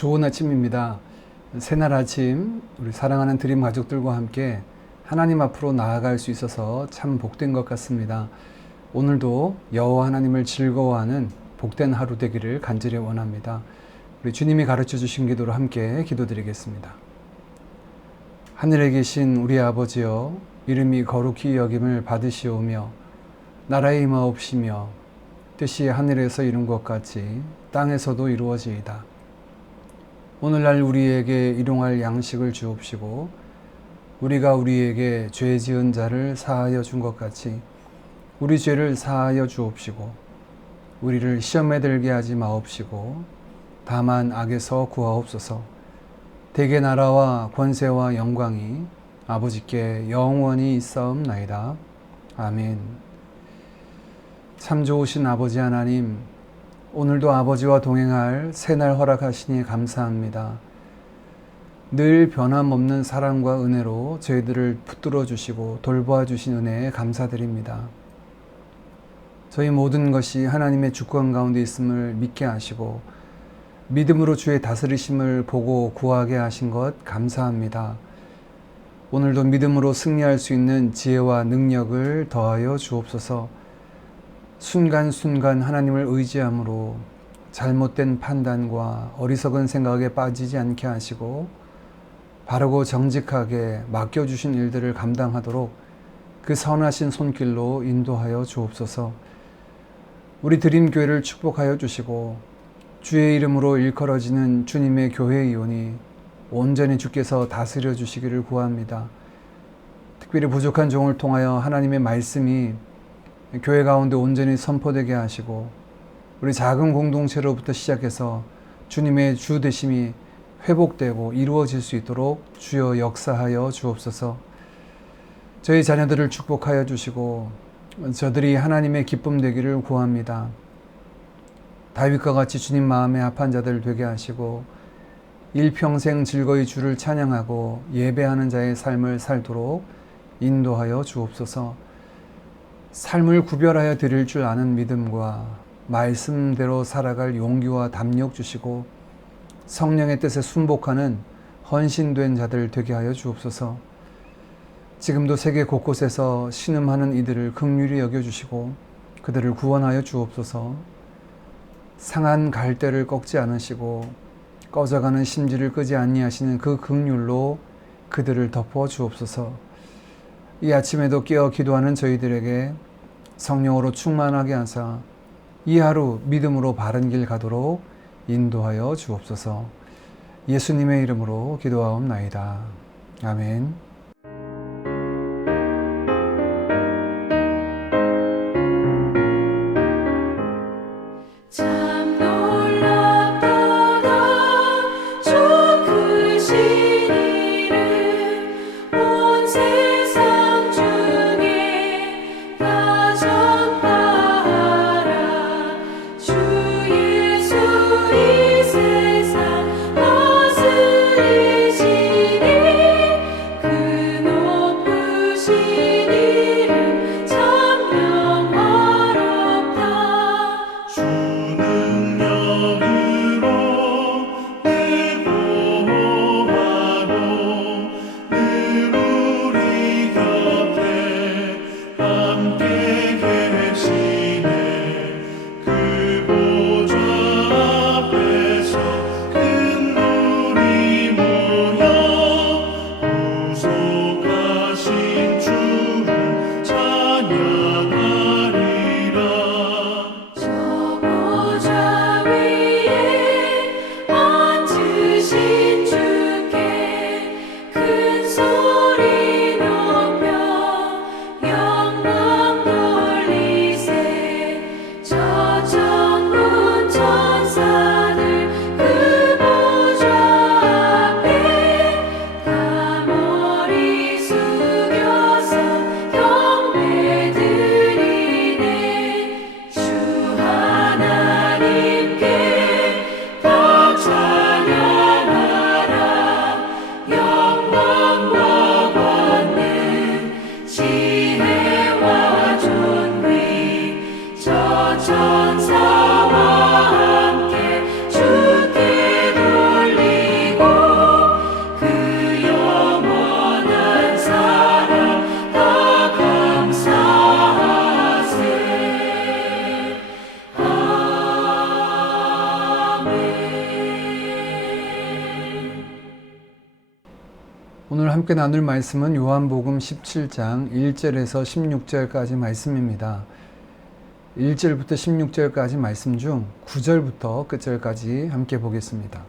좋은 아침입니다. 새날 아침 우리 사랑하는 드림 가족들과 함께 하나님 앞으로 나아갈 수 있어서 참 복된 것 같습니다. 오늘도 여호와 하나님을 즐거워하는 복된 하루 되기를 간절히 원합니다. 우리 주님이 가르쳐 주신 기도로 함께 기도드리겠습니다. 하늘에 계신 우리 아버지여, 이름이 거룩히 여김을 받으시오며 나라의 임하옵시며 뜻이 하늘에서 이룬 것 같이 땅에서도 이루어지이다. 오늘날 우리에게 일용할 양식을 주옵시고 우리가 우리에게 죄 지은 자를 사하여 준 것 같이 우리 죄를 사하여 주옵시고 우리를 시험에 들게 하지 마옵시고 다만 악에서 구하옵소서. 대개 나라와 권세와 영광이 아버지께 영원히 있사옵나이다. 아멘. 참 좋으신 아버지 하나님, 오늘도 아버지와 동행할 새날 허락하시니 감사합니다. 늘 변함없는 사랑과 은혜로 저희들을 붙들어 주시고 돌보아 주신 은혜에 감사드립니다. 저희 모든 것이 하나님의 주권 가운데 있음을 믿게 하시고 믿음으로 주의 다스리심을 보고 구하게 하신 것 감사합니다. 오늘도 믿음으로 승리할 수 있는 지혜와 능력을 더하여 주옵소서. 순간순간 하나님을 의지함으로 잘못된 판단과 어리석은 생각에 빠지지 않게 하시고 바르고 정직하게 맡겨주신 일들을 감당하도록 그 선하신 손길로 인도하여 주옵소서. 우리 드림교회를 축복하여 주시고 주의 이름으로 일컬어지는 주님의 교회 이온이 온전히 주께서 다스려 주시기를 구합니다. 특별히 부족한 종을 통하여 하나님의 말씀이 교회 가운데 온전히 선포되게 하시고 우리 작은 공동체로부터 시작해서 주님의 주 되심이 회복되고 이루어질 수 있도록 주여 역사하여 주옵소서. 저희 자녀들을 축복하여 주시고 저들이 하나님의 기쁨 되기를 구합니다. 다윗과 같이 주님 마음에 합한 자들 되게 하시고 일평생 즐거이 주를 찬양하고 예배하는 자의 삶을 살도록 인도하여 주옵소서. 삶을 구별하여 드릴 줄 아는 믿음과 말씀대로 살아갈 용기와 담력 주시고 성령의 뜻에 순복하는 헌신된 자들 되게 하여 주옵소서. 지금도 세계 곳곳에서 신음하는 이들을 긍휼히 여겨주시고 그들을 구원하여 주옵소서. 상한 갈대를 꺾지 않으시고 꺼져가는 심지를 끄지 아니하시는 그 긍휼로 그들을 덮어 주옵소서. 이 아침에도 깨어 기도하는 저희들에게 성령으로 충만하게 하사 이 하루 믿음으로 바른 길 가도록 인도하여 주옵소서. 예수님의 이름으로 기도하옵나이다. 아멘. 천사와 함께 주께 돌려 함께 나눌 말씀은 요한복음 17장 1절에서 16절까지 말씀입니다. 1절부터 16절까지 말씀 중 9절부터 끝절까지 함께 보겠습니다.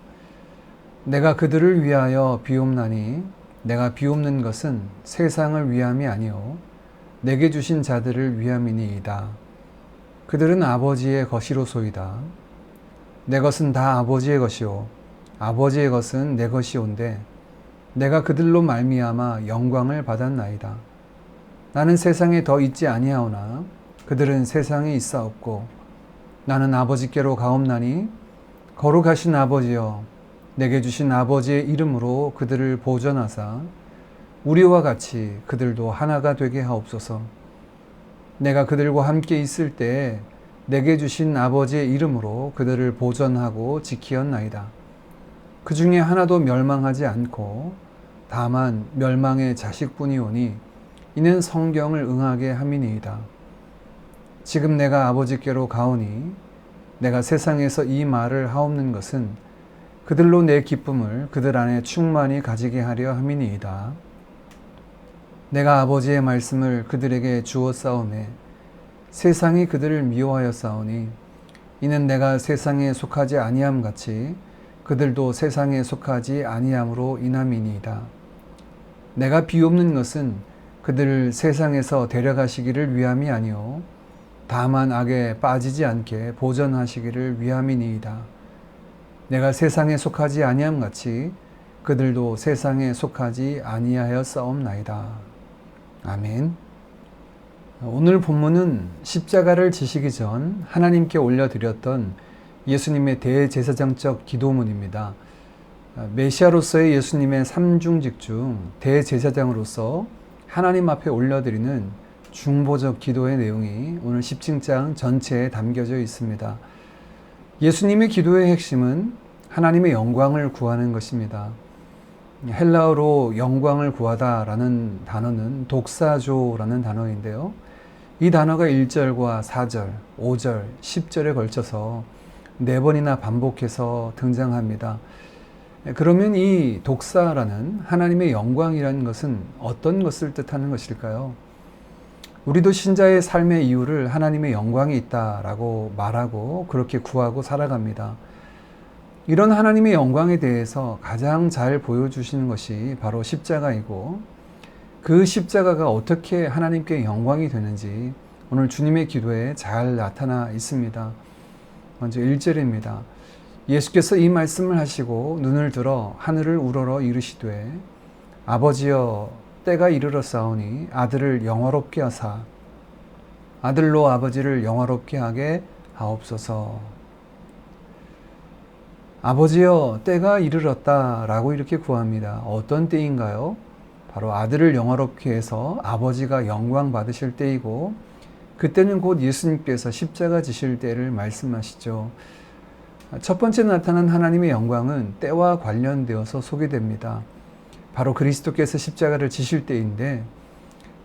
내가 그들을 위하여 비옵나니 내가 비옵는 것은 세상을 위함이 아니요 내게 주신 자들을 위함이니이다. 그들은 아버지의 것이로소이다. 내 것은 다 아버지의 것이요 아버지의 것은 내 것이온데 내가 그들로 말미암아 영광을 받았나이다. 나는 세상에 더 있지 아니하오나 그들은 세상에 있사옵고 나는 아버지께로 가옵나니 거룩하신 아버지여 내게 주신 아버지의 이름으로 그들을 보전하사 우리와 같이 그들도 하나가 되게 하옵소서. 내가 그들과 함께 있을 때에 내게 주신 아버지의 이름으로 그들을 보전하고 지키었나이다. 그 중에 하나도 멸망하지 않고 다만 멸망의 자식뿐이오니 이는 성경을 응하게 함이니이다. 지금 내가 아버지께로 가오니 내가 세상에서 이 말을 하옵는 것은 그들로 내 기쁨을 그들 안에 충만히 가지게 하려 함이니이다. 내가 아버지의 말씀을 그들에게 주었사오매 세상이 그들을 미워하였사오니 이는 내가 세상에 속하지 아니함 같이 그들도 세상에 속하지 아니함으로 인함이니이다. 내가 비옵는 것은 그들을 세상에서 데려가시기를 위함이 아니요 다만 악에 빠지지 않게 보전하시기를 위함이니이다. 내가 세상에 속하지 아니함 같이 그들도 세상에 속하지 아니하였사옵나이다. 아멘. 오늘 본문은 십자가를 지시기 전 하나님께 올려드렸던 예수님의 대제사장적 기도문입니다. 메시아로서의 예수님의 삼중직 중 대제사장으로서 하나님 앞에 올려드리는 중보적 기도의 내용이 오늘 17장 전체에 담겨져 있습니다. 예수님의 기도의 핵심은 하나님의 영광을 구하는 것입니다. 헬라어로 영광을 구하다라는 단어는 독사조라는 단어인데요. 이 단어가 1절과 4절, 5절, 10절에 걸쳐서 4번이나 반복해서 등장합니다. 그러면 이 독사라는 하나님의 영광이라는 것은 어떤 것을 뜻하는 것일까요? 우리도 신자의 삶의 이유를 하나님의 영광이 있다라고 말하고 그렇게 구하고 살아갑니다. 이런 하나님의 영광에 대해서 가장 잘 보여주시는 것이 바로 십자가이고 그 십자가가 어떻게 하나님께 영광이 되는지 오늘 주님의 기도에 잘 나타나 있습니다. 먼저 1절입니다. 예수께서 이 말씀을 하시고 눈을 들어 하늘을 우러러 이르시되 아버지여 때가 이르렀사오니 아들을 영화롭게 하사 아들로 아버지를 영화롭게 하게 하옵소서. 아버지여 때가 이르렀다라고 이렇게 구합니다. 어떤 때인가요? 바로 아들을 영화롭게 해서 아버지가 영광 받으실 때이고 그때는 곧 예수님께서 십자가 지실 때를 말씀하시죠. 첫 번째 나타난 하나님의 영광은 때와 관련되어서 소개됩니다. 바로 그리스도께서 십자가를 지실 때인데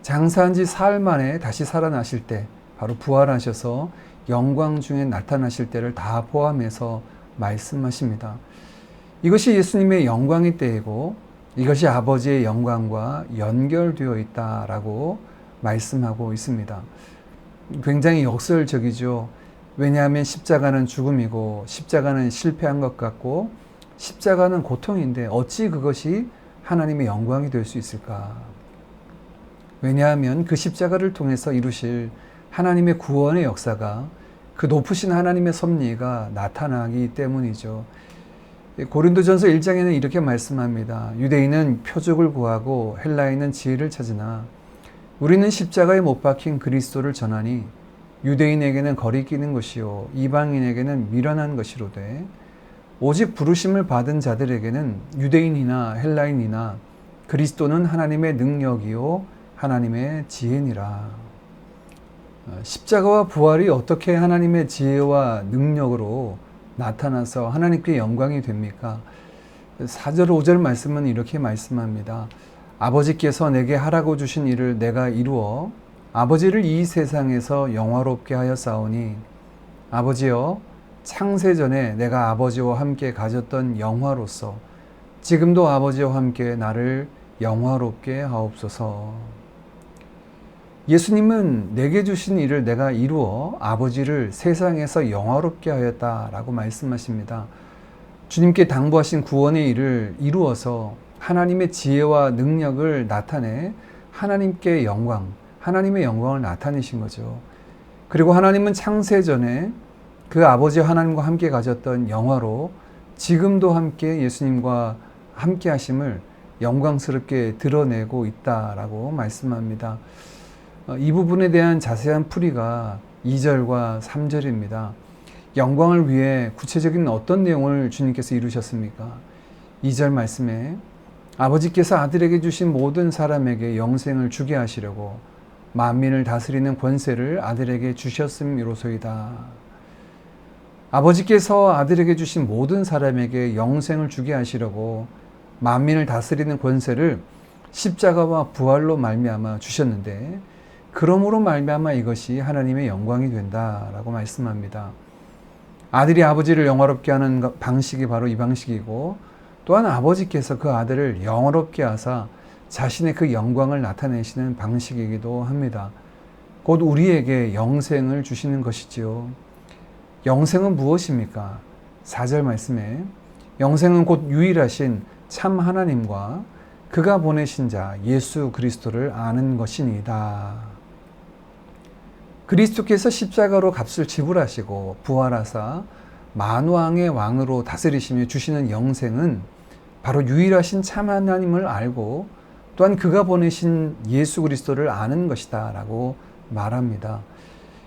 장사한 지 사흘 만에 다시 살아나실 때 바로 부활하셔서 영광 중에 나타나실 때를 다 포함해서 말씀하십니다. 이것이 예수님의 영광의 때이고 이것이 아버지의 영광과 연결되어 있다라고 말씀하고 있습니다. 굉장히 역설적이죠. 왜냐하면 십자가는 죽음이고 십자가는 실패한 것 같고 십자가는 고통인데 어찌 그것이 하나님의 영광이 될 수 있을까? 왜냐하면 그 십자가를 통해서 이루실 하나님의 구원의 역사가 그 높으신 하나님의 섭리가 나타나기 때문이죠. 고린도전서 1장에는 이렇게 말씀합니다. 유대인은 표적을 구하고 헬라인은 지혜를 찾으나 우리는 십자가에 못 박힌 그리스도를 전하니 유대인에게는 거리끼는 것이요 이방인에게는 미련한 것이로되 오직 부르심을 받은 자들에게는 유대인이나 헬라인이나 그리스도는 하나님의 능력이요 하나님의 지혜니라. 십자가와 부활이 어떻게 하나님의 지혜와 능력으로 나타나서 하나님께 영광이 됩니까? 4절 5절 말씀은 이렇게 말씀합니다. 아버지께서 내게 하라고 주신 일을 내가 이루어 아버지를 이 세상에서 영화롭게 하였사오니 아버지여 창세전에 내가 아버지와 함께 가졌던 영화로서 지금도 아버지와 함께 나를 영화롭게 하옵소서. 예수님은 내게 주신 일을 내가 이루어 아버지를 세상에서 영화롭게 하였다라고 말씀하십니다. 주님께 당부하신 구원의 일을 이루어서 하나님의 지혜와 능력을 나타내 하나님께 영광, 하나님의 영광을 나타내신 거죠. 그리고 하나님은 창세 전에 그 아버지 하나님과 함께 가졌던 영화로 지금도 함께 예수님과 함께 하심을 영광스럽게 드러내고 있다라고 말씀합니다. 이 부분에 대한 자세한 풀이가 2절과 3절입니다. 영광을 위해 구체적인 어떤 내용을 주님께서 이루셨습니까? 2절 말씀에 아버지께서 아들에게 주신 모든 사람에게 영생을 주게 하시려고 만민을 다스리는 권세를 아들에게 주셨음이로소이다. 아버지께서 아들에게 주신 모든 사람에게 영생을 주게 하시려고 만민을 다스리는 권세를 십자가와 부활로 말미암아 주셨는데 그러므로 말미암아 이것이 하나님의 영광이 된다라고 말씀합니다. 아들이 아버지를 영화롭게 하는 방식이 바로 이 방식이고 또한 아버지께서 그 아들을 영화롭게 하사 자신의 그 영광을 나타내시는 방식이기도 합니다. 곧 우리에게 영생을 주시는 것이지요. 영생은 무엇입니까? 4절 말씀에 영생은 곧 유일하신 참 하나님과 그가 보내신 자 예수 그리스도를 아는 것이니이다. 그리스도께서 십자가로 값을 지불하시고 부활하사 만왕의 왕으로 다스리시며 주시는 영생은 바로 유일하신 참 하나님을 알고 또한 그가 보내신 예수 그리스도를 아는 것이다 라고 말합니다.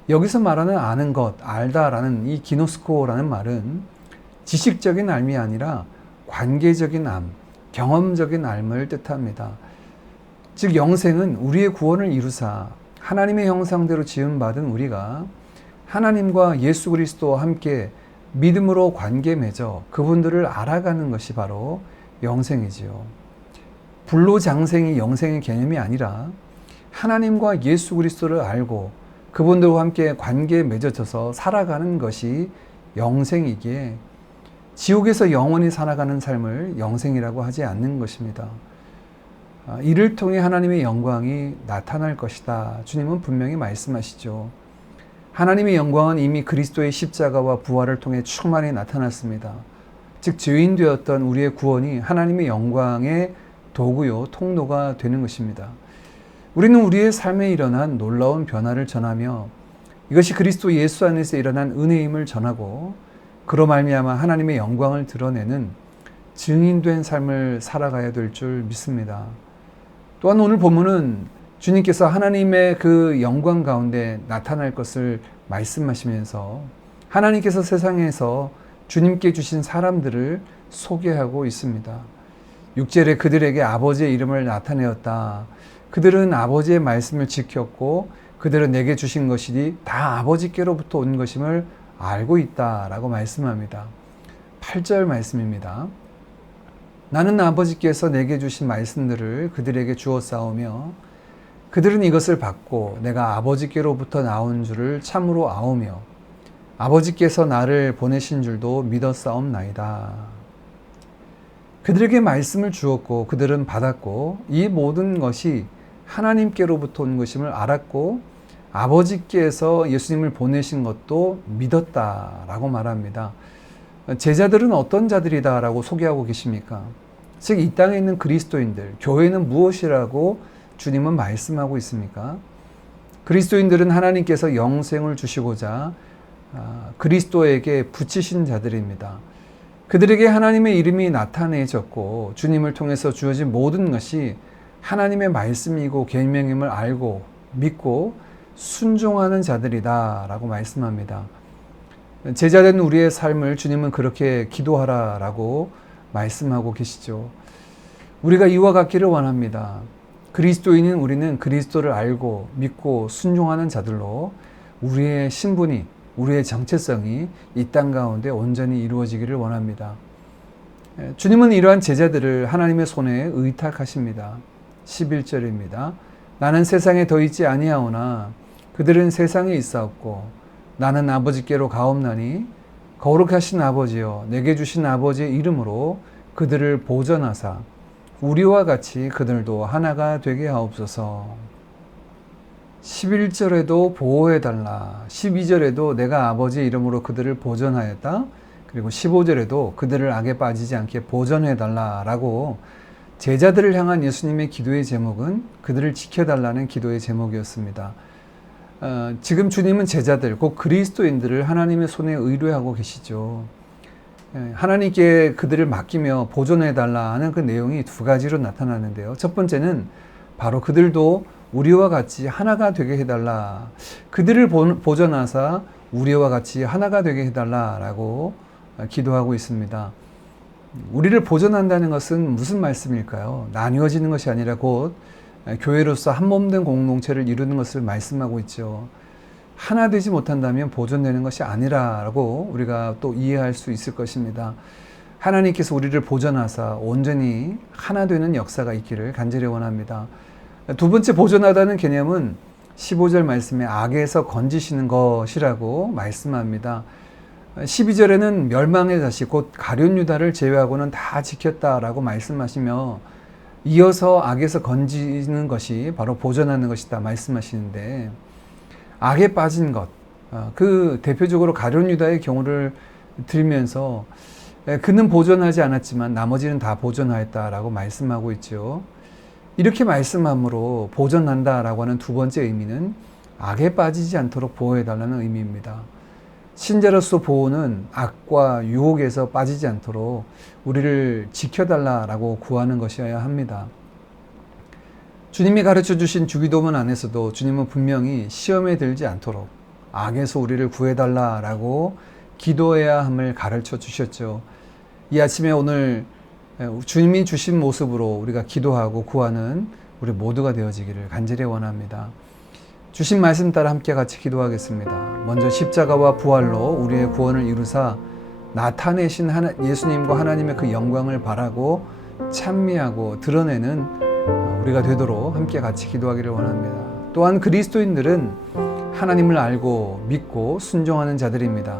여기서 말하는 아는 것, 알다라는 이 기노스코라는 말은 지식적인 알미 아니라 관계적인 암, 경험적인 알을 뜻합니다. 즉 영생은 우리의 구원을 이루사 하나님의 형상대로 지음받은 우리가 하나님과 예수 그리스도와 함께 믿음으로 관계 맺어 그분들을 알아가는 것이 바로 영생이지요. 불로장생이 영생의 개념이 아니라 하나님과 예수 그리스도를 알고 그분들과 함께 관계에 맺어져서 살아가는 것이 영생이기에 지옥에서 영원히 살아가는 삶을 영생이라고 하지 않는 것입니다. 이를 통해 하나님의 영광이 나타날 것이다. 주님은 분명히 말씀하시죠. 하나님의 영광은 이미 그리스도의 십자가와 부활을 통해 충만히 나타났습니다. 즉 죄인 되었던 우리의 구원이 하나님의 영광의 도구요 통로가 되는 것입니다. 우리는 우리의 삶에 일어난 놀라운 변화를 전하며 이것이 그리스도 예수 안에서 일어난 은혜임을 전하고 그로 말미암아 하나님의 영광을 드러내는 증인된 삶을 살아가야 될 줄 믿습니다. 또한 오늘 본문은 주님께서 하나님의 그 영광 가운데 나타날 것을 말씀하시면서 하나님께서 세상에서 주님께 주신 사람들을 소개하고 있습니다. 6절에 그들에게 아버지의 이름을 나타내었다. 그들은 아버지의 말씀을 지켰고 그들은 내게 주신 것이 다 아버지께로부터 온 것임을 알고 있다라고 말씀합니다. 8절 말씀입니다. 나는 아버지께서 내게 주신 말씀들을 그들에게 주었사오며 그들은 이것을 받고 내가 아버지께로부터 나온 줄을 참으로 아오며 아버지께서 나를 보내신 줄도 믿었사옵나이다. 그들에게 말씀을 주었고 그들은 받았고 이 모든 것이 하나님께로부터 온 것임을 알았고 아버지께서 예수님을 보내신 것도 믿었다라고 말합니다. 제자들은 어떤 자들이다라고 소개하고 계십니까? 즉 이 땅에 있는 그리스도인들, 교회는 무엇이라고 주님은 말씀하고 있습니까? 그리스도인들은 하나님께서 영생을 주시고자 그리스도에게 붙이신 자들입니다. 그들에게 하나님의 이름이 나타내졌고 주님을 통해서 주어진 모든 것이 하나님의 말씀이고 계명임을 알고 믿고 순종하는 자들이다 라고 말씀합니다. 제자된 우리의 삶을 주님은 그렇게 기도하라라고 말씀하고 계시죠. 우리가 이와 같기를 원합니다. 그리스도인인 우리는 그리스도를 알고 믿고 순종하는 자들로 우리의 신분이, 우리의 정체성이 이 땅 가운데 온전히 이루어지기를 원합니다. 주님은 이러한 제자들을 하나님의 손에 의탁하십니다. 11절입니다. 나는 세상에 더 있지 아니하오나 그들은 세상에 있사옵고 나는 아버지께로 가옵나니 거룩하신 아버지여 내게 주신 아버지의 이름으로 그들을 보전하사 우리와 같이 그들도 하나가 되게 하옵소서. 11절에도 보호해달라. 12절에도 내가 아버지의 이름으로 그들을 보전하였다. 그리고 15절에도 그들을 악에 빠지지 않게 보전해달라 라고 제자들을 향한 예수님의 기도의 제목은 그들을 지켜달라는 기도의 제목이었습니다. 지금 주님은 제자들, 곧 그리스도인들을 하나님의 손에 의뢰하고 계시죠. 하나님께 그들을 맡기며 보존해달라 하는 그 내용이 두 가지로 나타나는데요. 첫 번째는 바로 그들도 우리와 같이 하나가 되게 해달라. 그들을 보존하사 우리와 같이 하나가 되게 해달라라고 기도하고 있습니다. 우리를 보존한다는 것은 무슨 말씀일까요? 나뉘어지는 것이 아니라 곧 교회로서 한 몸된 공동체를 이루는 것을 말씀하고 있죠. 하나 되지 못한다면 보존되는 것이 아니라고 우리가 또 이해할 수 있을 것입니다. 하나님께서 우리를 보존하사 온전히 하나 되는 역사가 있기를 간절히 원합니다. 두 번째 보존하다는 개념은 15절 말씀에 악에서 건지시는 것이라고 말씀합니다. 12절에는 멸망의 자식 곧 가룟 유다를 제외하고는 다 지켰다라고 말씀하시며 이어서 악에서 건지는 것이 바로 보존하는 것이다 말씀하시는데 악에 빠진 것, 그 대표적으로 가룟 유다의 경우를 들면서 그는 보존하지 않았지만 나머지는 다 보존하였다라고 말씀하고 있죠. 이렇게 말씀함으로 보존한다라고 하는 두 번째 의미는 악에 빠지지 않도록 보호해달라는 의미입니다. 신자로서 보호는 악과 유혹에서 빠지지 않도록 우리를 지켜달라라고 구하는 것이어야 합니다. 주님이 가르쳐 주신 주기도문 안에서도 주님은 분명히 시험에 들지 않도록 악에서 우리를 구해달라라고 기도해야 함을 가르쳐 주셨죠. 이 아침에 오늘 주님이 주신 모습으로 우리가 기도하고 구하는 우리 모두가 되어지기를 간절히 원합니다. 주신 말씀 따라 함께 같이 기도하겠습니다. 먼저 십자가와 부활로 우리의 구원을 이루사 나타내신 예수님과 하나님의 그 영광을 바라고 찬미하고 드러내는 우리가 되도록 함께 같이 기도하기를 원합니다. 또한 그리스도인들은 하나님을 알고 믿고 순종하는 자들입니다.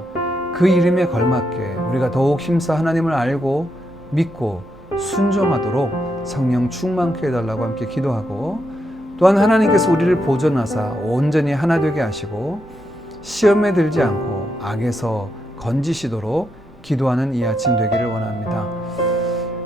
그 이름에 걸맞게 우리가 더욱 힘써 하나님을 알고 믿고 순종하도록 성령 충만케 해달라고 함께 기도하고 또한 하나님께서 우리를 보존하사 온전히 하나 되게 하시고 시험에 들지 않고 악에서 건지시도록 기도하는 이 아침 되기를 원합니다.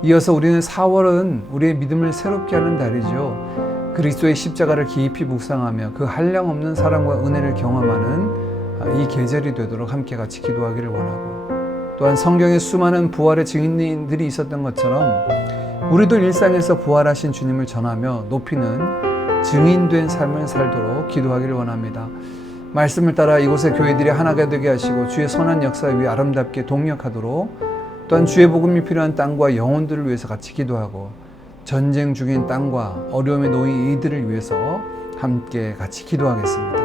이어서 우리는 4월은 우리의 믿음을 새롭게 하는 달이죠. 그리스도의 십자가를 깊이 묵상하며 그 한량없는 사랑과 은혜를 경험하는 이 계절이 되도록 함께 같이 기도하기를 원하고 또한 성경에 수많은 부활의 증인들이 있었던 것처럼 우리도 일상에서 부활하신 주님을 전하며 높이는 증인된 삶을 살도록 기도하기를 원합니다. 말씀을 따라 이곳의 교회들이 하나가 되게 하시고 주의 선한 역사 위에 아름답게 동력하도록 또한 주의 복음이 필요한 땅과 영혼들을 위해서 같이 기도하고 전쟁 중인 땅과 어려움에 놓인 이들을 위해서 함께 같이 기도하겠습니다.